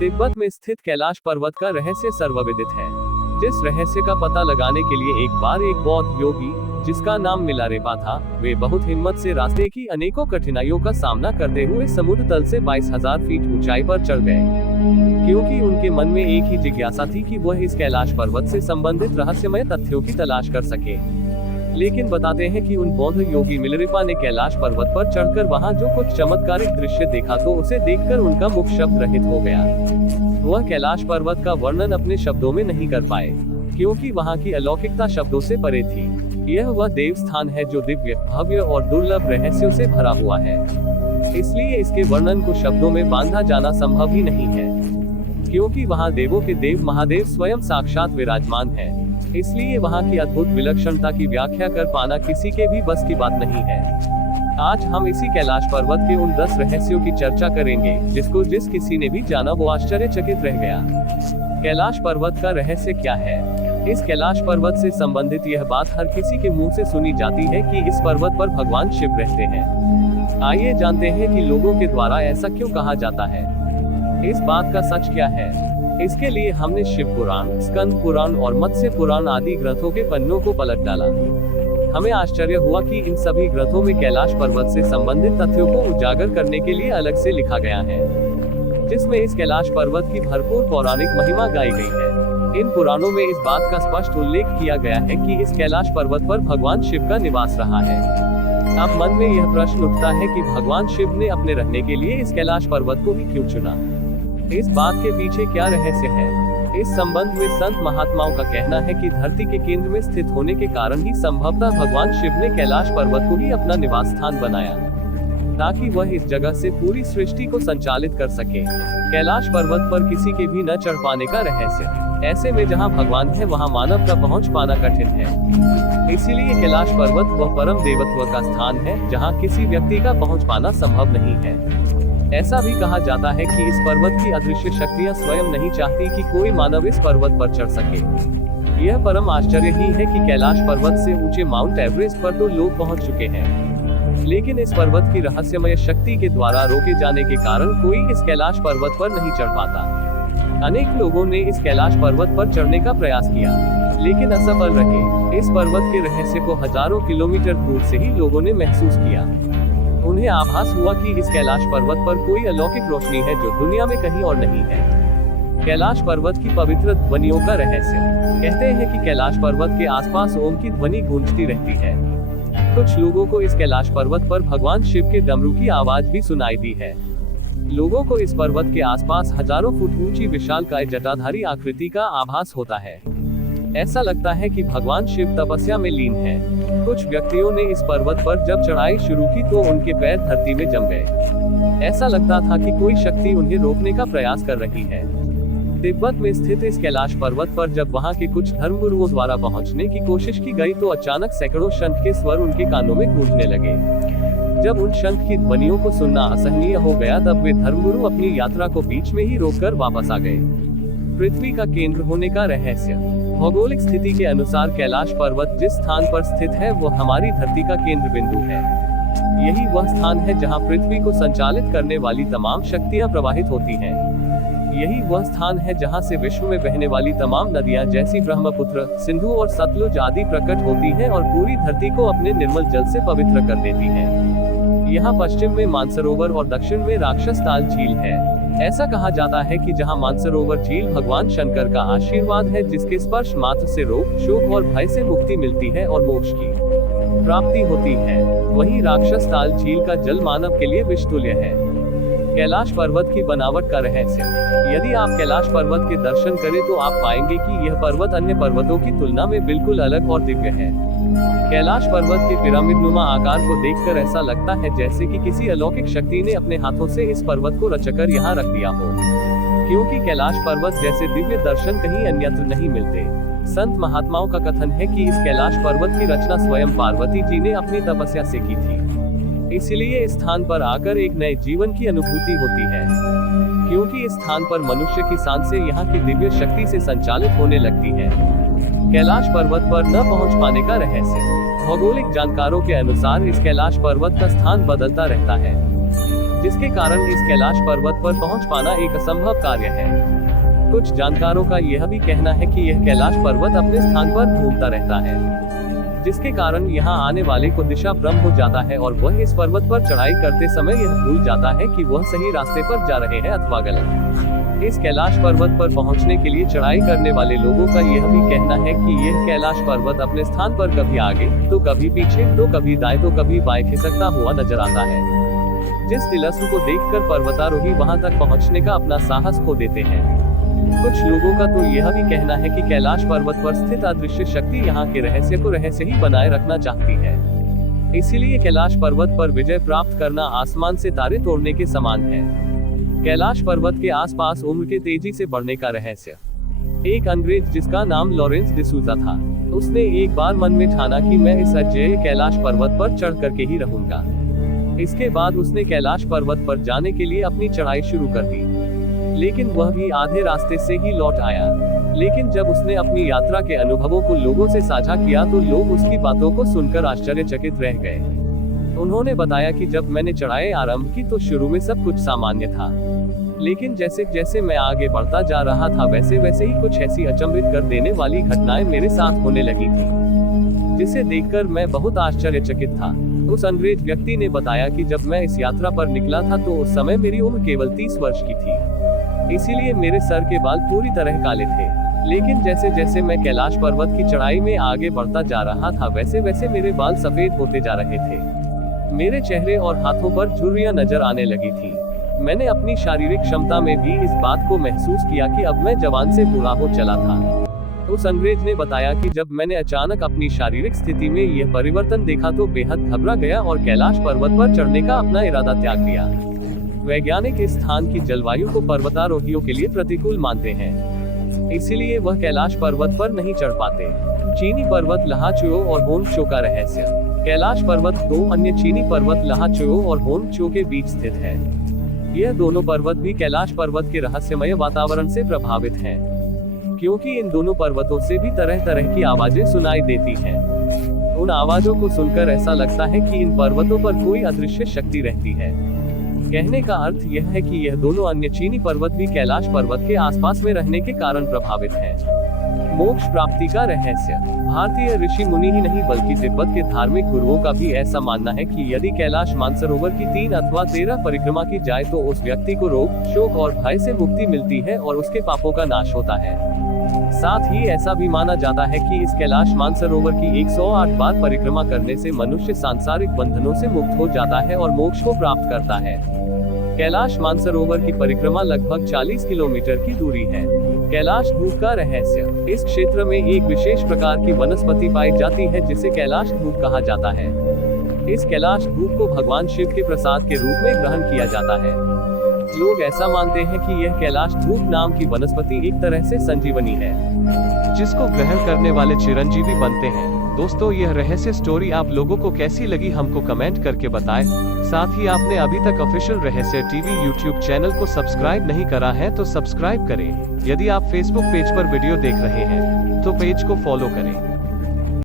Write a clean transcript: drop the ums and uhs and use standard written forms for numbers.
तिब्बत में स्थित कैलाश पर्वत का रहस्य सर्वविदित है, जिस रहस्य का पता लगाने के लिए एक बार एक बौद्ध योगी, जिसका नाम मिलारेपा था, वे बहुत हिम्मत से रास्ते की अनेकों कठिनाइयों का सामना करते हुए समुद्र तल से 22,000 फीट ऊंचाई पर चढ़ गए, क्योंकि उनके मन में एक ही जिज्ञासा थी कि वह इस कैलाश पर्वत से संबंधित रहस्यमय तथ्यों की तलाश कर सके। लेकिन बताते हैं कि उन बौद्ध योगी मिलारेपा ने कैलाश पर्वत पर चढ़कर वहां जो कुछ चमत्कारिक दृश्य देखा तो उसे देखकर उनका मुख शब्द रहित हो गया। वह कैलाश पर्वत का वर्णन अपने शब्दों में नहीं कर पाए, क्योंकि वहां की अलौकिकता शब्दों से परे थी। यह वह देव स्थान है जो दिव्य, भव्य और दुर्लभ रहस्यों से भरा हुआ है, इसलिए इसके वर्णन को शब्दों में बांधा जाना संभव ही नहीं है, क्योंकि वहां देवों के देव महादेव स्वयं साक्षात विराजमान है। इसलिए वहां की अद्भुत विलक्षणता की व्याख्या कर पाना किसी के भी बस की बात नहीं है। आज हम इसी कैलाश पर्वत के उन 10 रहस्यों की चर्चा करेंगे, जिसको जिस किसी ने भी जाना वो आश्चर्यचकित रह गया। कैलाश पर्वत का रहस्य क्या है? इस कैलाश पर्वत से संबंधित यह बात हर किसी के मुंह से सुनी जाती है कि इस पर्वत पर भगवान शिव रहते हैं। आइए जानते हैं कि लोगों के द्वारा ऐसा क्यों कहा जाता है। इस बात का सच क्या है? इसके लिए हमने शिव पुराण, स्कंद पुराण और मत्स्य पुराण आदि ग्रंथों के पन्नों को पलट डाला। हमें आश्चर्य हुआ कि इन सभी ग्रंथों में कैलाश पर्वत से संबंधित तथ्यों को उजागर करने के लिए अलग से लिखा गया है, जिसमें इस कैलाश पर्वत की भरपूर पौराणिक महिमा गाई गई है। इन पुराणों में इस बात का स्पष्ट उल्लेख किया गया है कि इस कैलाश पर्वत पर भगवान शिव का निवास रहा है। अब मन में यह प्रश्न उठता है कि भगवान शिव ने अपने रहने के लिए इस कैलाश पर्वत को ही क्यों चुना? इस बात के पीछे क्या रहस्य है? इस संबंध में संत महात्माओं का कहना है कि धरती के केंद्र में स्थित होने के कारण ही संभवतः भगवान शिव ने कैलाश पर्वत को ही अपना निवास स्थान बनाया, ताकि वह इस जगह से पूरी सृष्टि को संचालित कर सके। कैलाश पर्वत पर किसी के भी न चढ़ पाने का रहस्य। ऐसे में जहां भगवान है वहां मानव का पहुंच पाना कठिन है। इसीलिए कैलाश पर्वत वह परम देवत्व का स्थान है जहां किसी व्यक्ति का पहुंच पाना संभव नहीं है। ऐसा भी कहा जाता है कि इस पर्वत की अदृश्य शक्तियां स्वयं नहीं चाहती कि कोई मानव इस पर्वत पर चढ़ सके। यह परम आश्चर्य ही है कि कैलाश पर्वत से ऊंचे माउंट एवरेस्ट पर तो लोग पहुंच चुके हैं, लेकिन इस पर्वत की रहस्यमय शक्ति के द्वारा रोके जाने के कारण कोई इस कैलाश पर्वत पर नहीं चढ़ पाता। अनेक लोगों ने इस कैलाश पर्वत पर चढ़ने का प्रयास किया, लेकिन असफल रहे। इस पर्वत के रहस्य को हजारों किलोमीटर दूर से ही लोगों ने महसूस किया। उन्हें आभास हुआ कि इस कैलाश पर्वत पर कोई अलौकिक रोशनी है जो दुनिया में कहीं और नहीं है। कैलाश पर्वत की पवित्र ध्वनियों का रहस्य। कहते हैं कि कैलाश पर्वत के आसपास ओम की ध्वनि गूंजती रहती है। कुछ लोगों को इस कैलाश पर्वत पर भगवान शिव के डमरू की आवाज भी सुनाई दी है। लोगों को इस पर्वत के आसपास हजारों फुट ऊंची विशालकाय जटाधारी आकृति का आभास होता है। ऐसा लगता है कि भगवान शिव तपस्या में लीन है। कुछ व्यक्तियों ने इस पर्वत पर जब चढ़ाई शुरू की तो उनके पैर धरती में जम गए। ऐसा लगता था कि कोई शक्ति उन्हें रोकने का प्रयास कर रही है। तिब्बत में स्थित इस कैलाश पर्वत पर जब वहां के कुछ धर्मगुरुओं द्वारा पहुंचने की कोशिश की गई तो अचानक सैकड़ों शंख के स्वर उनके कानों में गूंजने लगे। जब उन शंख की ध्वनियों को सुनना असहनीय हो गया तब वे धर्मगुरु अपनी यात्रा को बीच में ही रोककर वापस आ गए। पृथ्वी का केंद्र होने का रहस्य। भौगोलिक स्थिति के अनुसार कैलाश पर्वत जिस स्थान पर स्थित है वो हमारी धरती का केंद्र बिंदु है। यही वह स्थान है जहां पृथ्वी को संचालित करने वाली तमाम शक्तियां प्रवाहित होती हैं। यही वह स्थान है जहां से विश्व में बहने वाली तमाम नदियां जैसी ब्रह्मपुत्र, सिंधु और सतलुज आदि प्रकट होती हैं और पूरी धरती को अपने निर्मल जल से पवित्र कर देती हैं। यहाँ पश्चिम में मानसरोवर और दक्षिण में राक्षस ताल झील है। ऐसा कहा जाता है कि जहां मानसरोवर झील भगवान शंकर का आशीर्वाद है, जिसके स्पर्श मात्र से रोग, शोक और भय से मुक्ति मिलती है और मोक्ष की प्राप्ति होती है, वहीं राक्षस ताल झील का जल मानव के लिए विषतुल्य है। कैलाश पर्वत की बनावट का रहस्य। यदि आप कैलाश पर्वत के दर्शन करें तो आप पाएंगे कि यह पर्वत अन्य पर्वतों की तुलना में बिल्कुल अलग और दिव्य है। कैलाश पर्वत के पिरामिडनुमा आकार को देखकर ऐसा लगता है जैसे कि किसी अलौकिक शक्ति ने अपने हाथों से इस पर्वत को रचकर यहाँ रख दिया हो, क्योंकि कैलाश पर्वत जैसे दिव्य दर्शन कहीं अन्यत्र नहीं मिलते। संत महात्माओं का कथन है कि इस कैलाश पर्वत की रचना स्वयं पार्वती जी ने अपनी तपस्या से की थी। इसलिए इस स्थान पर आकर एक नए जीवन की अनुभूति होती है, क्योंकि इस स्थान पर मनुष्य की सांसें यहाँ की दिव्य शक्ति से संचालित होने लगती है। कैलाश पर्वत पर न पहुँच पाने का रहस्य। भौगोलिक जानकारों के अनुसार इस कैलाश पर्वत का स्थान बदलता रहता है। जिसके कारण इस कैलाश पर्वत पर पहुंच पाना एक असंभव कार्य है। कुछ जानकारों का यह भी कहना है कि यह कैलाश पर्वत अपने स्थान पर घूमता रहता है, जिसके कारण यहाँ आने वाले को दिशा भ्रम हो जाता है और वह इस पर्वत पर चढ़ाई करते समय यह भूल जाता है कि वह सही रास्ते पर जा रहे हैं अथवा गलत। इस कैलाश पर्वत पर पहुंचने के लिए चढ़ाई करने वाले लोगों का यह भी कहना है कि यह कैलाश पर्वत अपने स्थान पर कभी आगे तो कभी पीछे तो कभी दाएं तो कभी बाएं खिसकता हुआ नजर आता है, जिस तिलस्म को देखकर पर्वतारोही वहां तक पहुंचने का अपना साहस खो देते हैं। कुछ लोगों का तो यह भी कहना है कि कैलाश पर्वत पर स्थित अदृश्य शक्ति यहाँ के रहस्य को रहस्य ही बनाए रखना चाहती है, इसीलिए कैलाश पर्वत पर विजय प्राप्त करना आसमान से तारे तोड़ने के समान है। कैलाश पर्वत के आसपास उम्र के तेजी से बढ़ने का रहस्य। एक अंग्रेज जिसका नाम लॉरेंस डिसूजा था, उसने एक बार मन में ठाना कि मैं इस अजेय कैलाश पर्वत पर चढ़ करके ही रहूंगा। इसके बाद उसने कैलाश पर्वत पर जाने के लिए अपनी चढ़ाई शुरू कर दी, लेकिन वह भी आधे रास्ते से ही लौट आया। लेकिन जब उसने अपनी यात्रा के अनुभवों को लोगों से साझा किया तो लोग उसकी बातों को सुनकर आश्चर्यचकित रह गए। उन्होंने बताया कि जब मैंने चढ़ाई आरंभ की तो शुरू में सब कुछ सामान्य था, लेकिन जैसे जैसे मैं आगे बढ़ता जा रहा था वैसे वैसे ही कुछ ऐसी अचंभित कर देने वाली घटनाएं मेरे साथ होने लगी थी, जिसे देखकर मैं बहुत आश्चर्यचकित था। उस अंग्रेज व्यक्ति ने बताया कि जब मैं इस यात्रा पर निकला था तो उस समय मेरी उम्र केवल 30 वर्ष की थी, इसीलिए मेरे सर के बाल पूरी तरह काले थे। लेकिन जैसे जैसे मैं कैलाश पर्वत की चढ़ाई में आगे बढ़ता जा रहा था वैसे वैसे मेरे बाल सफेद होते जा रहे थे। मेरे चेहरे और हाथों पर झुर्रियां नजर आने लगी थी। मैंने अपनी शारीरिक क्षमता में भी इस बात को महसूस किया कि अब मैं जवान से बूढ़ा हो चला था। उस अंग्रेज ने बताया कि जब मैंने अचानक अपनी शारीरिक स्थिति में यह परिवर्तन देखा तो बेहद घबरा गया और कैलाश पर्वत पर चढ़ने का अपना इरादा त्याग दिया। वैज्ञानिक इस स्थान की जलवायु को पर्वतारोहियों के लिए प्रतिकूल मानते हैं, इसीलिए वह कैलाश पर्वत पर नहीं चढ़ पाते। चीनी पर्वत लाहाचुओ और होन्गशो का रहस्य। कैलाश पर्वत दो अन्य चीनी पर्वत लाहाचुओ और होन्गशो के बीच स्थित है। यह दोनों पर्वत भी कैलाश पर्वत के रहस्यमय वातावरण से प्रभावित हैं, क्योंकि इन दोनों पर्वतों से भी तरह तरह की आवाजें सुनाई देती हैं। उन आवाजों को सुनकर ऐसा लगता है कि इन पर्वतों पर कोई अदृश्य शक्ति रहती है। कहने का अर्थ यह है कि यह दोनों अन्य चीनी पर्वत भी कैलाश पर्वत के आसपास में रहने के कारण प्रभावित हैं। मोक्ष प्राप्ति का रहस्य। भारतीय ऋषि मुनि ही नहीं बल्कि तिब्बत के धार्मिक गुरुओं का भी ऐसा मानना है कि यदि कैलाश मानसरोवर की 3 अथवा 13 परिक्रमा की जाए तो उस व्यक्ति को रोग, शोक और भय से मुक्ति मिलती है और उसके पापों का नाश होता है। साथ ही ऐसा भी माना जाता है कि इस कैलाश मानसरोवर की 108 बार परिक्रमा करने से मनुष्य सांसारिक बंधनों से मुक्त हो जाता है और मोक्ष को प्राप्त करता है। कैलाश मानसरोवर की परिक्रमा लगभग 40 किलोमीटर की दूरी है। कैलाश धूप का रहस्य। इस क्षेत्र में एक विशेष प्रकार की वनस्पति पाई जाती है जिसे कैलाश धूप कहा जाता है। इस कैलाश धूप को भगवान शिव के प्रसाद के रूप में ग्रहण किया जाता है। लोग ऐसा मानते हैं कि यह कैलाश धूप नाम की वनस्पति एक तरह से संजीवनी है, जिसको ग्रहण करने वाले चिरंजीवी बनते हैं। दोस्तों, यह रहस्य स्टोरी आप लोगों को कैसी लगी हमको कमेंट करके बताएं। साथ ही आपने अभी तक ऑफिशियल रहस्य टीवी यूट्यूब चैनल को सब्सक्राइब नहीं करा है तो सब्सक्राइब करें। यदि आप फेसबुक पेज पर वीडियो देख रहे हैं तो पेज को फॉलो करें।